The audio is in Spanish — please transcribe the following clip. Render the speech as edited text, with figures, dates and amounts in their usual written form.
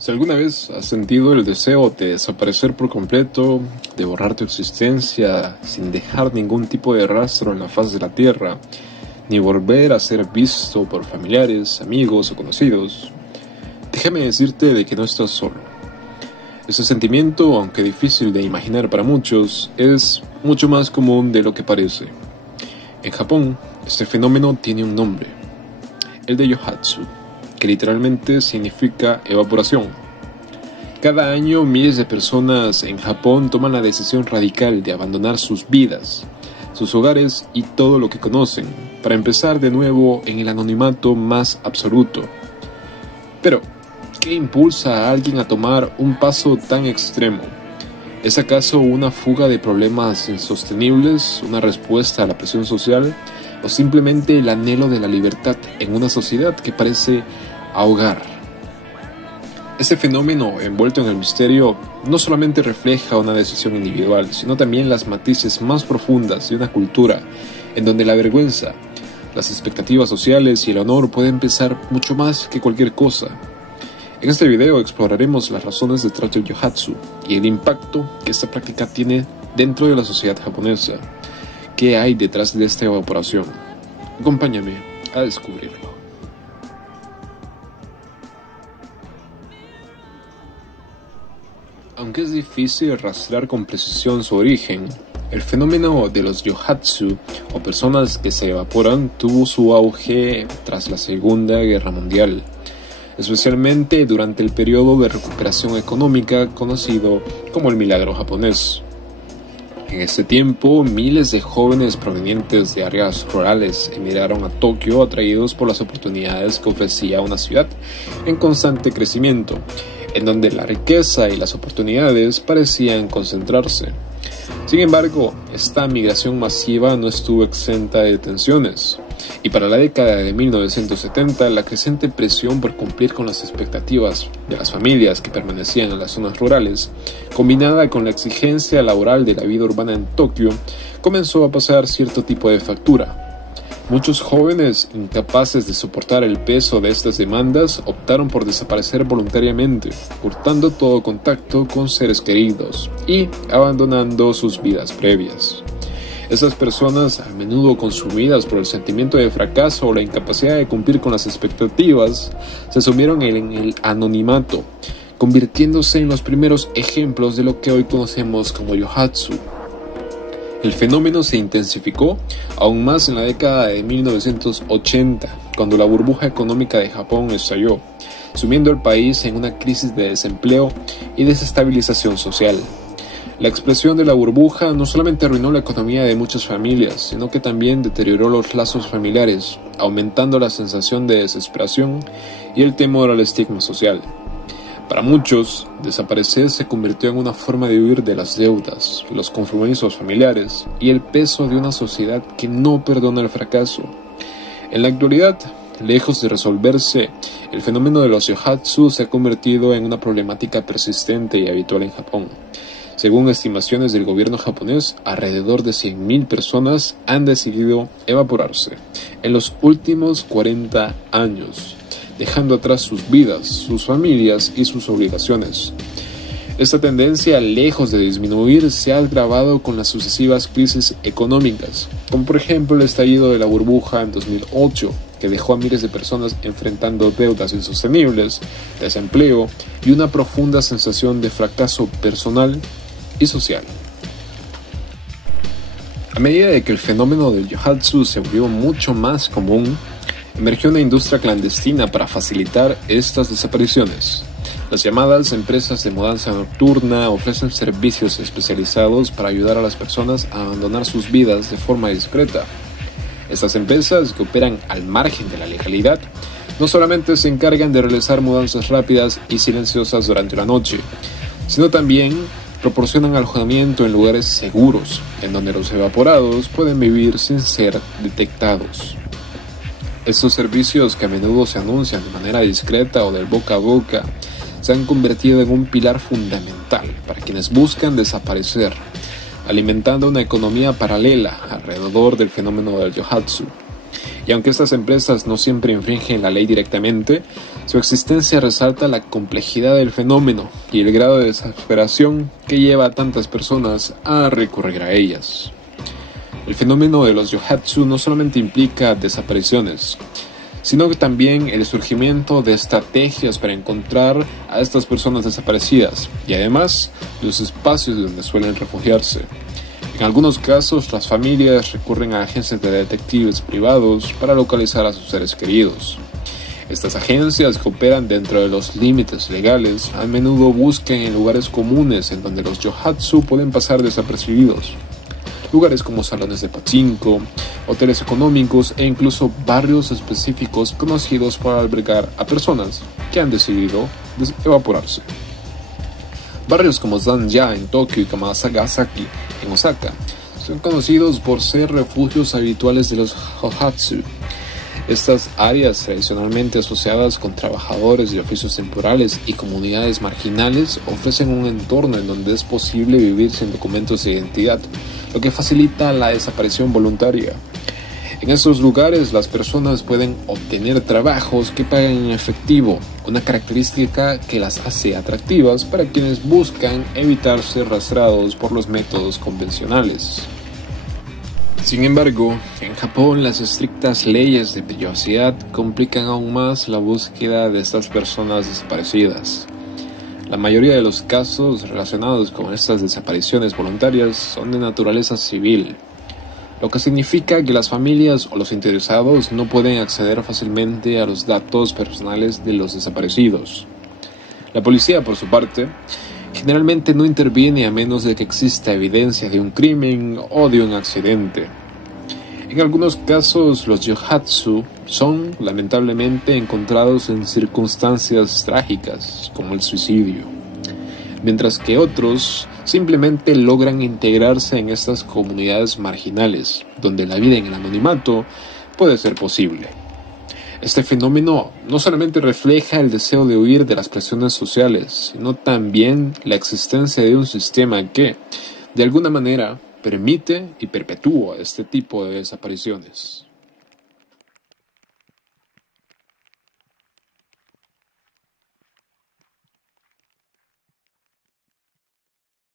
Si alguna vez has sentido el deseo de desaparecer por completo, de borrar tu existencia sin dejar ningún tipo de rastro en la faz de la tierra, ni volver a ser visto por familiares, amigos o conocidos, déjame decirte de que no estás solo. Ese sentimiento, aunque difícil de imaginar para muchos, es mucho más común de lo que parece. En Japón, este fenómeno tiene un nombre, el de Yohatsu, que literalmente significa evaporación. Cada año miles de personas en Japón toman la decisión radical de abandonar sus vidas, sus hogares y todo lo que conocen, para empezar de nuevo en el anonimato más absoluto. Pero, ¿qué impulsa a alguien a tomar un paso tan extremo? ¿Es acaso una fuga de problemas insostenibles, una respuesta a la presión social, o simplemente el anhelo de la libertad en una sociedad que parece ahogar? Ese fenómeno envuelto en el misterio no solamente refleja una decisión individual, sino también las matices más profundas de una cultura en donde la vergüenza, las expectativas sociales y el honor pueden pesar mucho más que cualquier cosa. En este video exploraremos las razones detrás del Yohatsu y el impacto que esta práctica tiene dentro de la sociedad japonesa. ¿Qué hay detrás de esta evaporación? Acompáñame a descubrirlo. Aunque es difícil rastrear con precisión su origen, el fenómeno de los Yohatsu, o personas que se evaporan, tuvo su auge tras la Segunda Guerra Mundial, especialmente durante el periodo de recuperación económica conocido como el milagro japonés. En este tiempo, miles de jóvenes provenientes de áreas rurales emigraron a Tokio atraídos por las oportunidades que ofrecía una ciudad en constante crecimiento, en donde la riqueza y las oportunidades parecían concentrarse. Sin embargo, esta migración masiva no estuvo exenta de tensiones, y para la década de 1970 la creciente presión por cumplir con las expectativas de las familias que permanecían en las zonas rurales, combinada con la exigencia laboral de la vida urbana en Tokio, comenzó a pasar cierto tipo de factura. Muchos jóvenes, incapaces de soportar el peso de estas demandas, optaron por desaparecer voluntariamente, cortando todo contacto con seres queridos y abandonando sus vidas previas. Estas personas, a menudo consumidas por el sentimiento de fracaso o la incapacidad de cumplir con las expectativas, se sumieron en el anonimato, convirtiéndose en los primeros ejemplos de lo que hoy conocemos como Yohatsu. El fenómeno se intensificó aún más en la década de 1980, cuando la burbuja económica de Japón estalló, sumiendo al país en una crisis de desempleo y desestabilización social. La explosión de la burbuja no solamente arruinó la economía de muchas familias, sino que también deterioró los lazos familiares, aumentando la sensación de desesperación y el temor al estigma social. Para muchos, desaparecer se convirtió en una forma de huir de las deudas, los compromisos familiares y el peso de una sociedad que no perdona el fracaso. En la actualidad, lejos de resolverse, el fenómeno de los Yohatsu se ha convertido en una problemática persistente y habitual en Japón. Según estimaciones del gobierno japonés, alrededor de 100.000 personas han decidido evaporarse en los últimos 40 años, dejando atrás sus vidas, sus familias y sus obligaciones. Esta tendencia, lejos de disminuir, se ha agravado con las sucesivas crisis económicas, como por ejemplo el estallido de la burbuja en 2008, que dejó a miles de personas enfrentando deudas insostenibles, desempleo y una profunda sensación de fracaso personal y social. A medida de que el fenómeno del Yohatsu se volvió mucho más común, emergió una industria clandestina para facilitar estas desapariciones. Las llamadas empresas de mudanza nocturna ofrecen servicios especializados para ayudar a las personas a abandonar sus vidas de forma discreta. Estas empresas, que operan al margen de la legalidad, no solamente se encargan de realizar mudanzas rápidas y silenciosas durante la noche, sino también proporcionan alojamiento en lugares seguros, en donde los evaporados pueden vivir sin ser detectados. Estos servicios, que a menudo se anuncian de manera discreta o del boca a boca, se han convertido en un pilar fundamental para quienes buscan desaparecer, alimentando una economía paralela alrededor del fenómeno del Yohatsu. Y aunque estas empresas no siempre infringen la ley directamente, su existencia resalta la complejidad del fenómeno y el grado de desesperación que lleva a tantas personas a recurrir a ellas. El fenómeno de los yohatsu no solamente implica desapariciones, sino que también el surgimiento de estrategias para encontrar a estas personas desaparecidas y además los espacios donde suelen refugiarse. En algunos casos, las familias recurren a agencias de detectives privados para localizar a sus seres queridos. Estas agencias, que operan dentro de los límites legales, a menudo buscan en lugares comunes en donde los yohatsu pueden pasar desapercibidos. Lugares como salones de pachinko, hoteles económicos e incluso barrios específicos conocidos para albergar a personas que han decidido evaporarse. Barrios como Zanja en Tokio y Kamagasaki en Osaka son conocidos por ser refugios habituales de los yohatsu. Estas áreas, tradicionalmente asociadas con trabajadores de oficios temporales y comunidades marginales, ofrecen un entorno en donde es posible vivir sin documentos de identidad, lo que facilita la desaparición voluntaria. En estos lugares, las personas pueden obtener trabajos que pagan en efectivo, una característica que las hace atractivas para quienes buscan evitar ser rastreados por los métodos convencionales. Sin embargo, en Japón las estrictas leyes de privacidad complican aún más la búsqueda de estas personas desaparecidas. La mayoría de los casos relacionados con estas desapariciones voluntarias son de naturaleza civil, lo que significa que las familias o los interesados no pueden acceder fácilmente a los datos personales de los desaparecidos. La policía, por su parte, generalmente no interviene a menos de que exista evidencia de un crimen o de un accidente. En algunos casos, los yohatsu son lamentablemente encontrados en circunstancias trágicas, como el suicidio, mientras que otros simplemente logran integrarse en estas comunidades marginales, donde la vida en el anonimato puede ser posible. Este fenómeno no solamente refleja el deseo de huir de las presiones sociales, sino también la existencia de un sistema que, de alguna manera, permite y perpetúa este tipo de desapariciones.